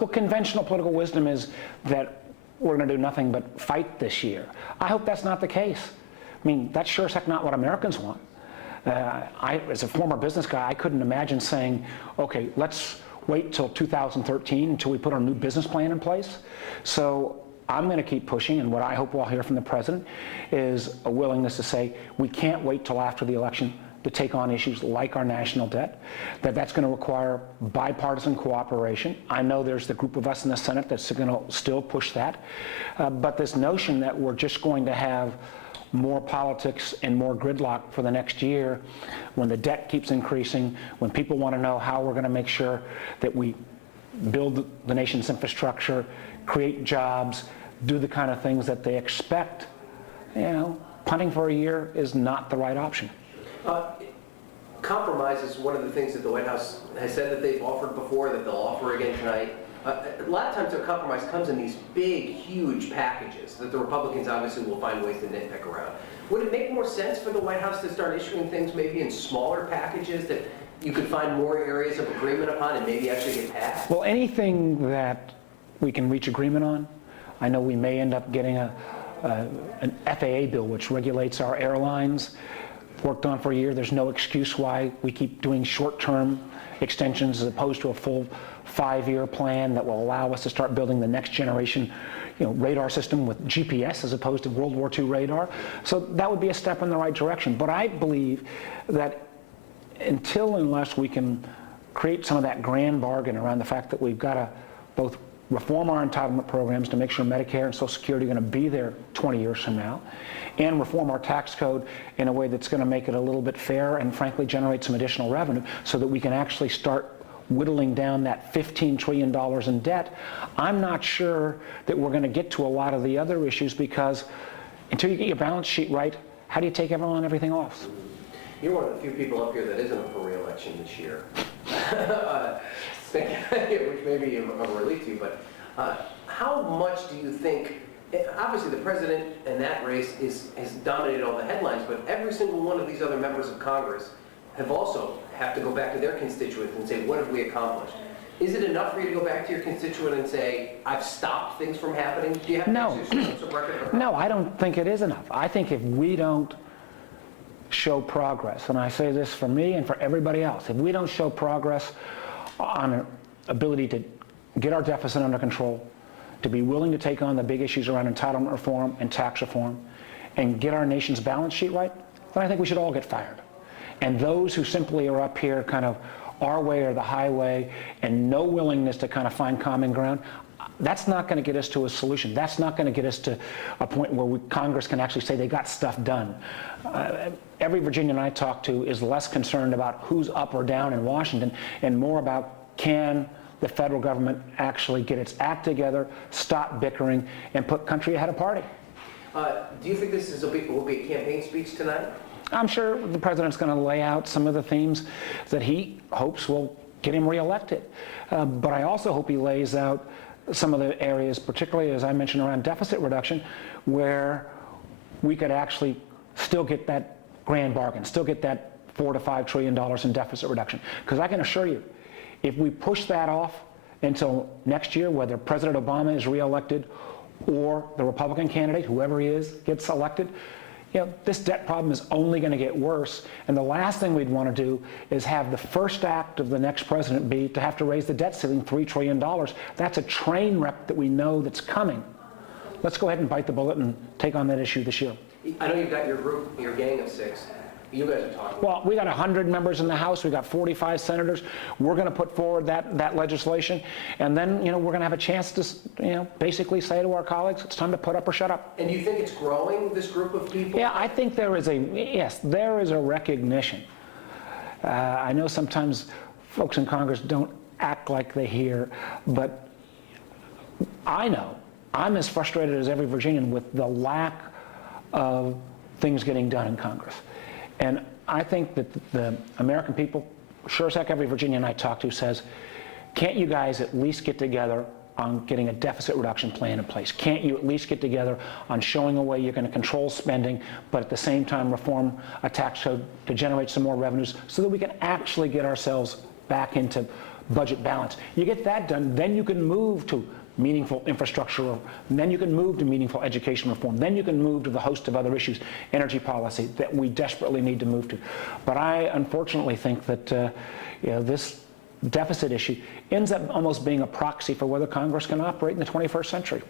Well, conventional political wisdom is that we're going to do nothing but fight this year. I hope that's not the case. I mean, that's sure as heck not what Americans want. As a former business guy, I couldn't imagine saying, okay, let's wait till 2013 until we put our new business plan in place. So I'm going to keep pushing, and what I hope we'll hear from the president is a willingness to say we can't wait till after the election to take on issues like our national debt, that's going to require bipartisan cooperation. I know there's the group of us in the Senate that's going to still push that, but this notion that we're just going to have more politics and more gridlock for the next year when the debt keeps increasing, when people want to know how we're going to make sure that we build the nation's infrastructure, create jobs, do the kind of things that they expect, punting for a year is not the right option. Compromise is one of the things that the White House has said that they've offered before, that they'll offer again tonight. A lot of times their compromise comes in these big, huge packages that the Republicans obviously will find ways to nitpick around. Would it make more sense for the White House to start issuing things maybe in smaller packages that you could find more areas of agreement upon and maybe actually get passed? Well, anything that we can reach agreement on, I know we may end up getting an FAA bill which regulates our airlines. Worked on for a year. There's no excuse why we keep doing short-term extensions as opposed to a full 5-year plan that will allow us to start building the next generation radar system with GPS as opposed to World War II radar. So that would be a step in the right direction. But I believe that unless we can create some of that grand bargain around the fact that we've got to both reform our entitlement programs to make sure Medicare and Social Security are going to be there 20 years from now, and reform our tax code in a way that's going to make it a little bit fair and frankly generate some additional revenue so that we can actually start whittling down that $15 trillion in debt. I'm not sure that we're going to get to a lot of the other issues because until you get your balance sheet right, how do you take everything off? You're one of the few people up here that isn't up for re-election this year. Which may be a relief to you, but how much do you think, obviously the president in that race has dominated all the headlines, but every single one of these other members of Congress have to go back to their constituents and say, what have we accomplished? Is it enough for you to go back to your constituent and say, I've stopped things from happening? Do you have No, I don't think it is enough. I think if we don't show progress, and I say this for me and for everybody else, if we don't show progress on an ability to get our deficit under control, to be willing to take on the big issues around entitlement reform and tax reform, and get our nation's balance sheet right, then I think we should all get fired. And those who simply are up here kind of our way or the highway and no willingness to kind of find common ground, that's not going to get us to a solution. That's not going to get us to a point where Congress can actually say they got stuff done. Every Virginian I talk to is less concerned about who's up or down in Washington and more about can the federal government actually get its act together, stop bickering, and put country ahead of party. Do you think this will be a campaign speech tonight? I'm sure the president's going to lay out some of the themes that he hopes will get him reelected. But I also hope he lays out some of the areas, particularly as I mentioned around deficit reduction, where we could actually still get that grand bargain, still get that $4 to $5 trillion in deficit reduction. Because I can assure you, if we push that off until next year, whether President Obama is reelected or the Republican candidate, whoever he is, gets elected, this debt problem is only going to get worse. And the last thing we'd want to do is have the first act of the next president be to have to raise the debt ceiling $3 trillion. That's a train wreck that we know that's coming. Let's go ahead and bite the bullet and take on that issue this year. I know you've got your group, your gang of 6. You guys are talking. Well, we got 100 members in the House. We got 45 senators. We're going to put forward that legislation, and then we're going to have a chance to basically say to our colleagues, it's time to put up or shut up. And do you think it's growing, this group of people? Yeah, I think there is a recognition. I know sometimes folks in Congress don't act like they hear, but I know I'm as frustrated as every Virginian with the lack of things getting done in Congress. And I think that the American people, sure as heck every Virginian I talk to says, can't you guys at least get together on getting a deficit reduction plan in place? Can't you at least get together on showing a way you're going to control spending, but at the same time reform a tax code to generate some more revenues so that we can actually get ourselves back into budget balance. You get that done, then you can move to meaningful infrastructure, and then you can move to meaningful education reform. Then you can move to the host of other issues, energy policy, that we desperately need to move to. But I unfortunately think that this deficit issue ends up almost being a proxy for whether Congress can operate in the 21st century.